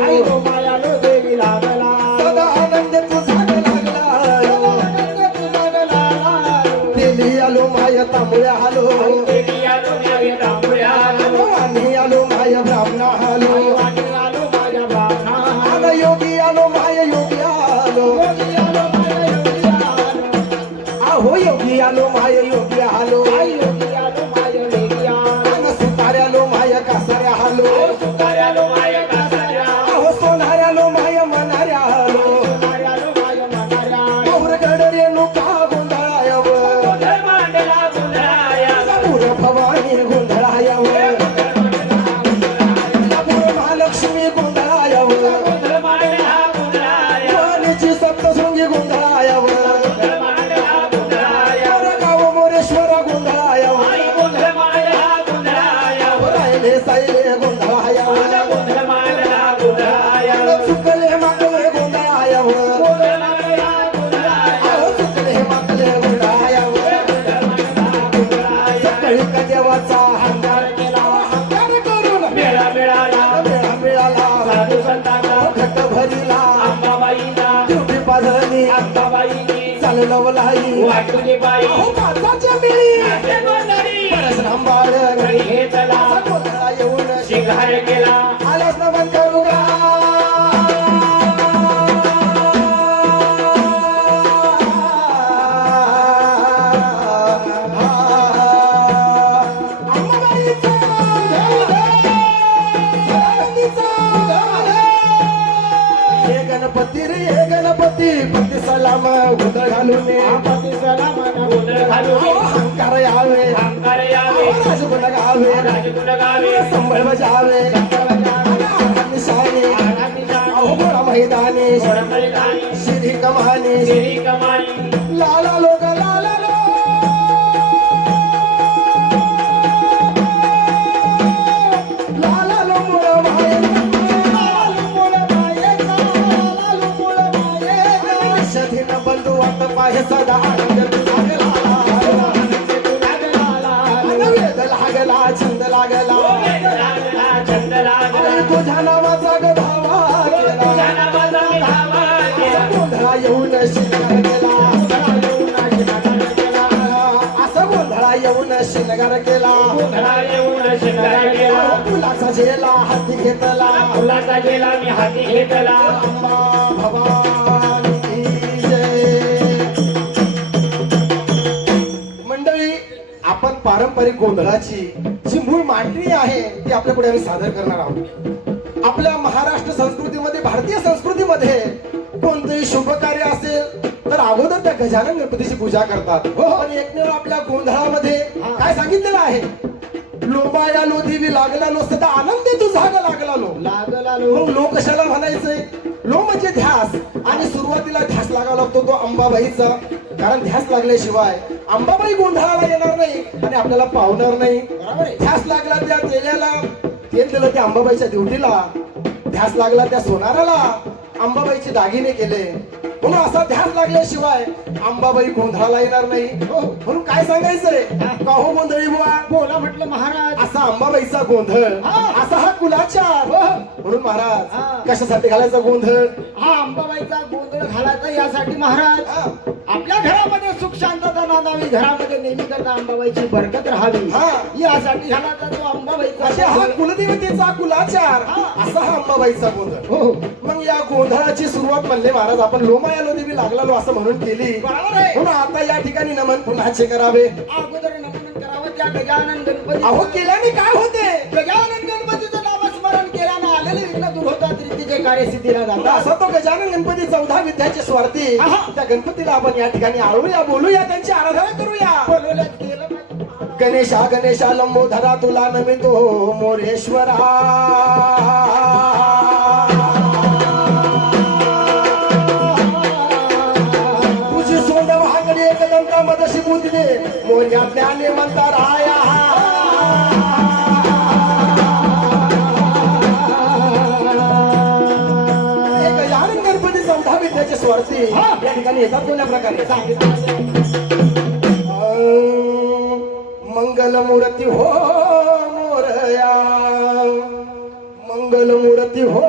लागला con वाटुनी बाई पाचाच्या मिळी परशुराम बाळ घरी घेतला. शिंगार केला. घालून. यावे यावे. राजगुण गावे राजगुण गावे बजावे निशाने अहो मैदानी. श्री कमानी. शिरी लाला फुलाचा गेला मी हाती घेतला. मंडळी आपण पारंपरिक गोंधळाची जी मूळ मांडणी आहे ती आपल्या पुढे आम्ही सादर करणार आहोत. आपल्या महाराष्ट्र संस्कृतीमध्ये भारतीय संस्कृतीमध्ये कोणतेही शुभ कार्य असेल तर अगोदर त्या गजानन गणपतीची पूजा करतात. पण एकमेव आपल्या गोंधळामध्ये काय सांगितलेलं आहे? लोबाया लो देवी लागला लो सदा आनंदी तुझा ग लागला लो मग लो कशाला म्हणायचंय? लो म्हणजे ध्यास. आणि सुरुवातीला ध्यास लागावा लागतो तो अंबाबाईचा. कारण ध्यास लागल्याशिवाय अंबाबाई गोंधळाला येणार नाही आणि आपल्याला पावणार नाही. ध्यास लागला त्या तेल्याला. तेल दिलं त्या अंबाबाईच्या ड्युटीला ध्यास लागला त्या सोनाराला. अंबाबाईचे दागिने केले. म्हणून असा ध्यास लागल्याशिवाय अंबाबाई गोंधळाला येणार नाही. म्हणून काय सांगायचंय? का हो गोंधळी बुवा? बोला म्हटलं महाराज. असा अंबाबाईचा गोंधळ हा. असा हा कुलाचार. म्हणून हा. महाराज कशासाठी घालायचा गोंधळ? हा अंबाबाईचा गोंधळ घालायचा यासाठी महाराज. हा. आपल्या घरामध्ये सुख शांतता नांदावी घरामध्ये नेहमी करता अंबाबाईची बरकत राहावी. हा. यासाठी घालायचा तो अंबाबाईचा अशा हा. कुलदेवतेचा कुलाचार. असा हा अंबाबाईचा गोंधळ हो. मग या गोंधळाची सुरुवात म्हणले महाराज आपण लोमाया लोदेवी लागलालो असं म्हणून केली. बरोबर आहे. म्हणून आता या ठिकाणी नमन पुन्हाचे करावे. अगोदर नमन करावं त्या गजानन गणपती अहो केल्याने काय होते? गजानन नामस्मरण आलेले विघ्न दूर होतात रीतीचे आता जातात असा तो गजानन गणपती चौदा विद्याचे स्वार्थी. त्या गणपतीला आपण या ठिकाणी आळूया बोलूया त्यांची आराधना करूया. गणेशा गणेशा लंबोधरा तुला नमितो मोरेश्वरा विद्याचे हा. या ठिकाणी येतात कोण्या प्रकारे मंगलमूर्ती हो मोरया मंगलमूर्ती हो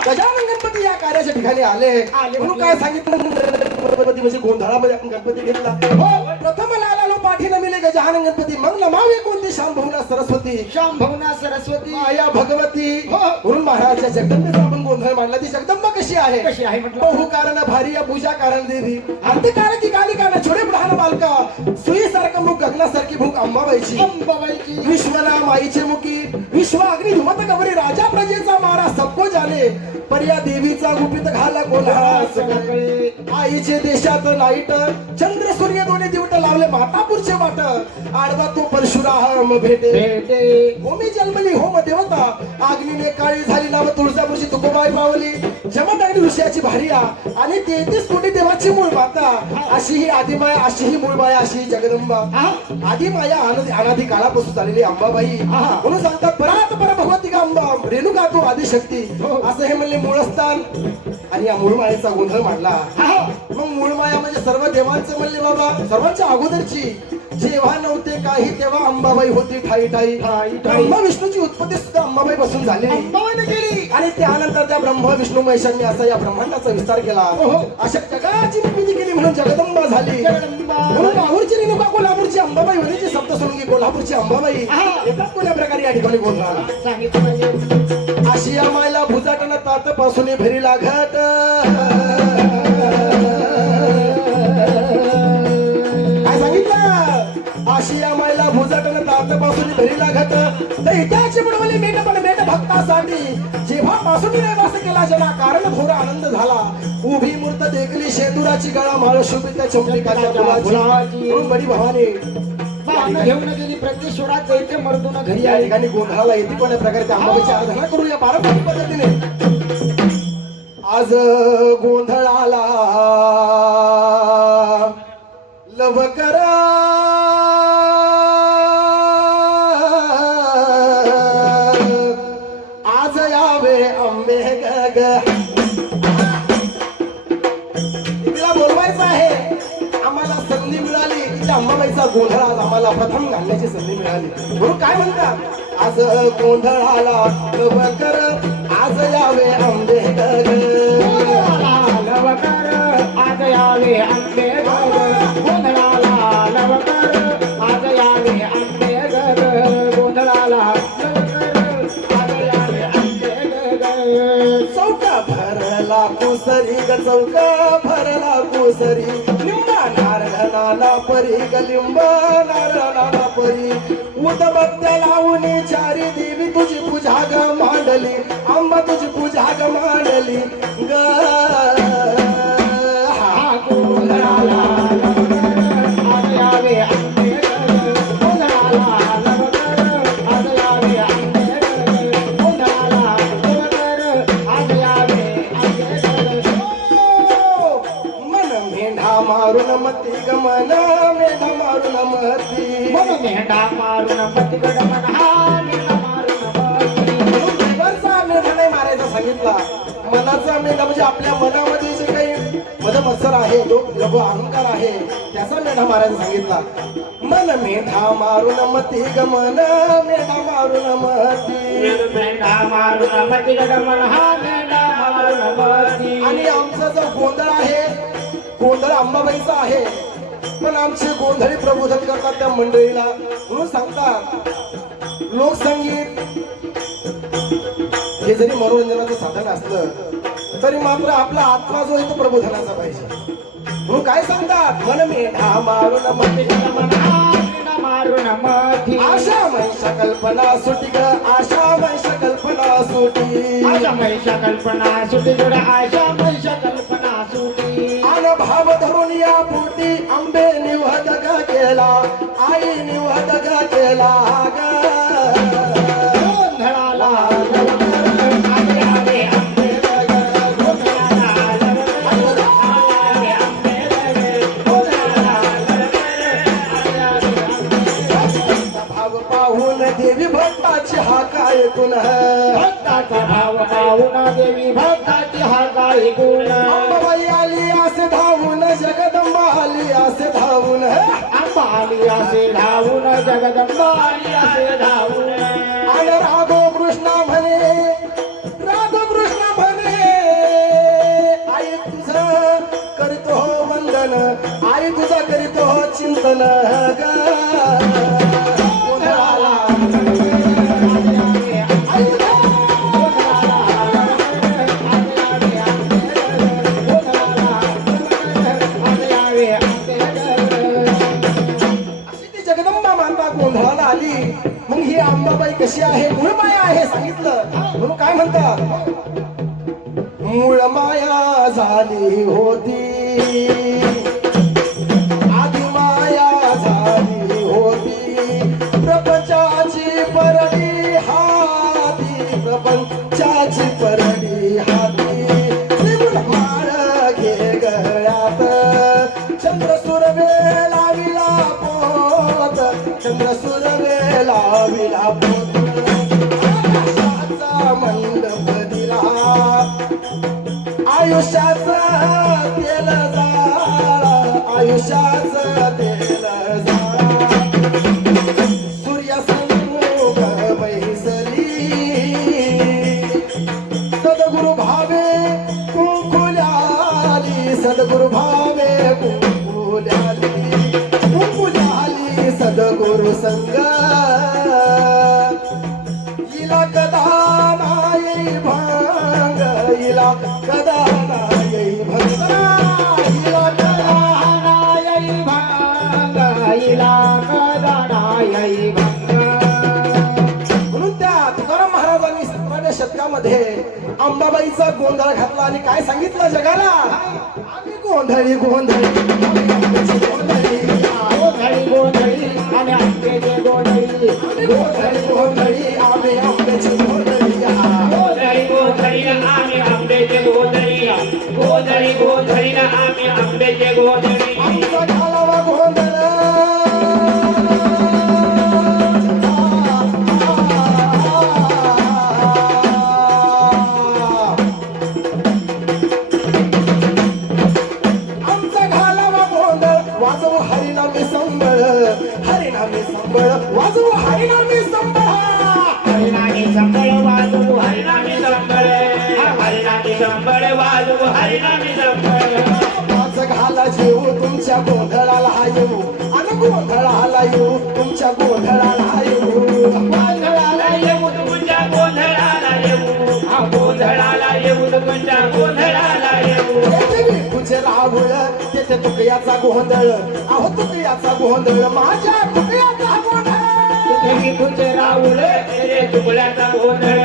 गजानन गणपती या कार्याच्या ठिकाणी आले म्हणून काय सांगितलं गणपती म्हणजे गोंधळामध्ये आपण गणपती घेतला हो प्रथम लाला पाठी नमिले गजानन गणपती मग नमावे कोणती? श्याम भवना सरस्वती. श्याम भवना सरस्वती. माया भगवती. हो. म्हणून महाराजच्या जगदंबेचा आपण गोंधळ मांडला. ती जगदंबा कशी आहे? कशी आहे म्हटलं? बहु कारण भारी या पूजा कारण देवी. अंतकाळ की कालिका न छोडे प्रधान बालका. सुई सारखं मुख गगनासारखी भूक अंबाबाईची. अंबाबाईची. विश्वनाम आईचे मुखी विश्व अग्नी धुमत गवरी राजा प्रजेचा मारा सबको जाणे पर या देवीचा गुपित घाला सगळीकडे आईचे देशात नाईट. चंद्र सूर्य दोन्ही दिवट लावले मातापूरचे वाट आडवा तो परशुराम भेटे. भेटे. भूमी जन्मली होम देवता. अग्नीने काळी झाली नाव तुळजापूरची तुकोबाई पावली जमत अग्नी ऋषयाची भारिया. आणि तेहतीस कोटी देवाची मूळ माता. अशी ही आदिमाया अशी ही मूळ माया अशी ही. जगदंबा आदिमाया अनादी काळापासून चाललेली अंबाबाई. म्हणून सांगतात परात पर भगवती का अंबा? रेणुका तू आदिशक्ती. हो. असं हे म्हणले मूळस्थान. आणि या मूळ मायेचा गोंधळ मांडला. मग मूळ माया म्हणजे सर्व देवांचं म्हणले बाबा. सर्वांच्या अगोदरची जेव्हा नव्हते काही तेव्हा अंबाबाई होती ठाई ठाई. ब्रह्मा विष्णूची उत्पत्ती सुद्धा अंबाबाई पासून झालेली अंबाबाईने केली आणि त्यानंतर त्या ब्रह्म विष्णू महेशांनी असा या ब्रह्मांडाचा विस्तार केला ओहो. अशा जगाची निर्मिती केली म्हणून जगदंबा झाली. म्हणून रेणुका कोल्हापूरची अंबाबाई होती सप्तसृंगी कोल्हापूरची अंबाबाई हा. येतात कोण्या प्रकारे या ठिकाणी बोलणार म्हणजे आशिया मायला भुजाटन तात पासून भरी लागत पासून भरी लागत दैत्याची बुडवली मेट पण मेट भक्तासाठी. जेव्हा पासून वास केला जना कारण थोडा आनंद झाला. उभी मूर्त देखली शेंदुराची गळा माळ शोभित फुलाची. म्हणून बडी भवानी घेऊन गेली प्रत्येश्वरात दैत्य मर्दून घरी या ठिकाणी गोंधळाला येते प्रकारच्या अंबाबाईची आराधना करूया पारंपरिक पद्धतीने. आज गोंधळाला लवकर गोंधळ आज आम्हाला प्रथम घालण्याची संधी मिळाली. म्हणून काय म्हणतात आज गोंधळाला लवकर आज यावे आंबे ग गोंधळाला लवकर आज यावे आंबे गर गोंधळाला आज यावे गर गोंधळाला गर चौका भरला कुसरी ग चौका. परी ग परी उदबत्त्या लावून चारी देवी तुझी पूजा ग मांडली आंबा तुझी पूजा ग मांडली ग मारून मती गमना मारून मती मन मेंढा मारून पतिगड मन मेंढा मारून पती वरचा मेढा नाही मारायचा सांगितला. मनाचा मेढा म्हणजे आपल्या मनामध्ये जे काही आहे जो लघु अहंकार आहे त्याचा मेढा मारायचा सांगितला. मन मेढा मारून मती ग मन मेढा मारून मती. मेंढा मारून हा मेंढा पती आणि आमचा जो गोंधळ आहे गोंधळ अंबाबाईचा आहे पण आमचे गोंधळी प्रबोधन करतात त्या मंडळीला. म्हणून सांगतात लोकसंगीत हे जरी मनोरंजनाचं साधन असलं तरी मात्र आपला आत्मा जो आहे तो प्रबोधनाचा पाहिजे. म्हणून काय सांगतात? मन मेढा मारून मारून आशा मैशा कल्पना सुटी ग आशा मैशा कल्पना सुटी. आशा मैशा कल्पना सुटी आशा मैशा कल्पना भाव धरून या पोटी आंबे निवहद ग केला. आई निवहद ग केला देवी भक्ताची हा काय गुण भक्ताचा भाव पाहून देवी भक्ताची हा काय गुण अंबाबाई জায়গা म्हणून मूळ माया झाली होती. असा गोंधळ घातला आणि काय सांगितलं जगाला? आम्ही गोंधळी गोंधळी. गोंधळी गोंधळी. गोंधळी गोंधळी. तेथे तुकयाचा गोंधळ. अहो तुकयाचा गोंधळ. माझ्या तुकयाचा गोंधळ. तुझे राहुल रे तुकड्याचा गोंधळ.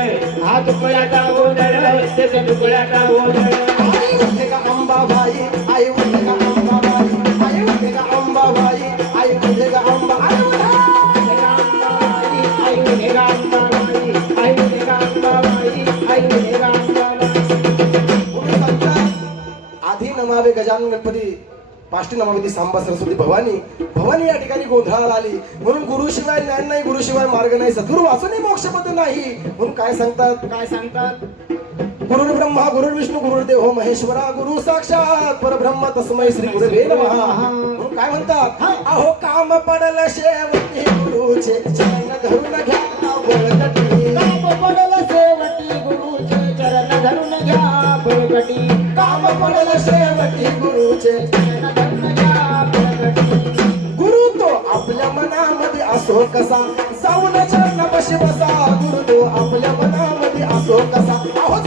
हा तुकड्याचा गोंधळ त्याच्या तुकड्याचा गोंधळ. आई का अंबाबाई? आई उठे का अंबाबाई? आई उठे का अंबाबाई? आई उठे का अंबा आई आधी नमावे गजानन गणपती. पाष्टी ती सांबा सरस्वती भवानी भवानी या ठिकाणी गोंधळाला आली. म्हणून गुरुशिवाय ज्ञान नाही गुरुशिवाय मार्ग नाही सद्गुरु वाचूनही मोक्षपद नाही. म्हणून काय सांगतात? काय सांगतात? गुरुर ब्रह्मा गुरुर विष्णू गुरुर्देव हो महेश्वरा गुरु साक्षात परब्रह्म तस्मै श्री गुरुवे नमः. म्हणून काय म्हणतात? अहो काम पडल शेवटी गुरुचे चरण धरून घ्या बळकटी. काम पडल शेवटी गुरुचे चरण धरून घ्या बळकटी काम पडल शेवटी गुरुचे चरण गुरु तो आपल्या मनामध्ये असो कसा? जाऊन चरणापाशी बसा गुरु तो आपल्या मनामध्ये असो कसा? अहो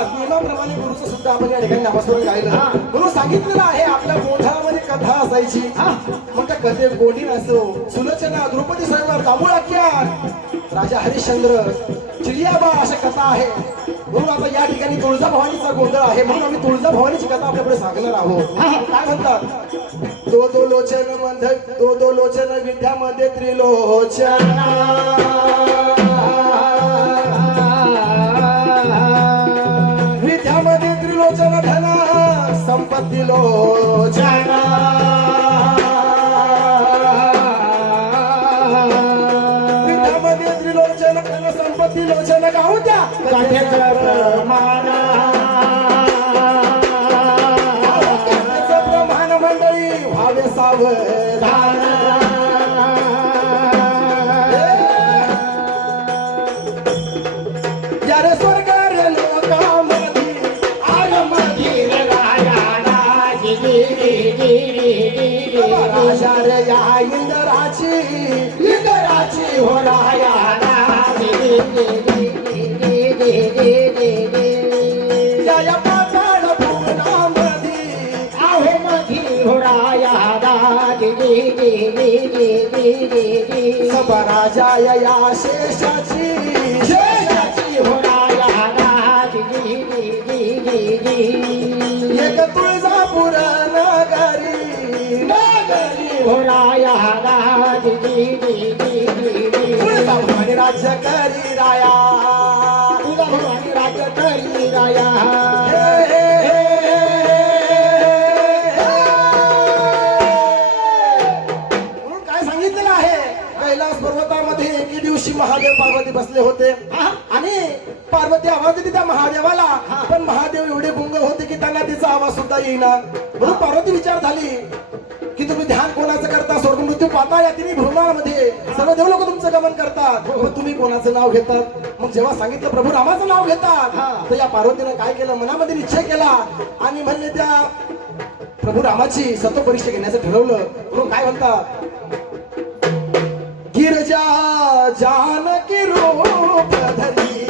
नियमाप्रमाणे गुरुचं सुद्धा आपण या ठिकाणी नामस्मरण गायलं. सांगितलेलं आहे आपल्या कथा असायची. मग त्या कथेत गोंडी नसो सुलोचना द्रौपदी स्वयंवर तांबूळ आख्यान राजा हरिश्चंद्र चिडियाबा अशा कथा आहे. म्हणून आता या ठिकाणी तुळजाभवानीचा गोंधळ आहे. म्हणून आम्ही तुळजाभवानीची कथा आपल्याकडे सांगणार आहोत. काय म्हणतात? दो दो लोचन मंद दो दो लोचन विद्यामध्ये त्रिलोचन. विद्यामध्ये त्रिलोचन धन संपत्ती सब राजा या या शेषाची शेषाची हो एक तुळजापूर नगरी नगरी तुळजाभवानी राज्य करी राया पार्वती आवाज देते त्या महादेवाला पण महादेव एवढे गुंग होते की त्यांना तिचा आवाज सुद्धा येईना. म्हणून पार्वती विचार झाली की तुम्ही ध्यान कोणाचं करता? स्वर्ग मृत्यू पाहता या तिन्ही भ्रमणामध्ये सर्व देव लोक तुमचं गमन करतात. पण तुम्ही कोणाचं नाव घेतात? मग जेव्हा सांगितलं प्रभू रामाचं नाव घेतात तर या पार्वतीनं काय केलं? मनामध्ये निश्चय केला आणि म्हणले त्या प्रभू रामाची सत्व परीक्षा घेण्याचं ठरवलं. म्हणून काय म्हणतात? गिरजा जानकी रूप धरी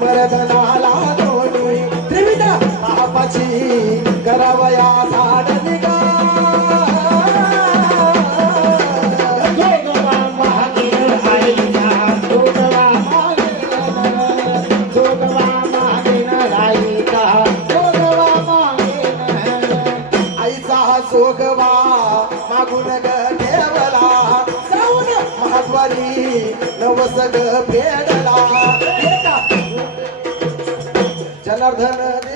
मरदनाला दोन्ही. त्रिविधा पापाची करावया झाड महाद्वारी फेडला. जनार्दन दे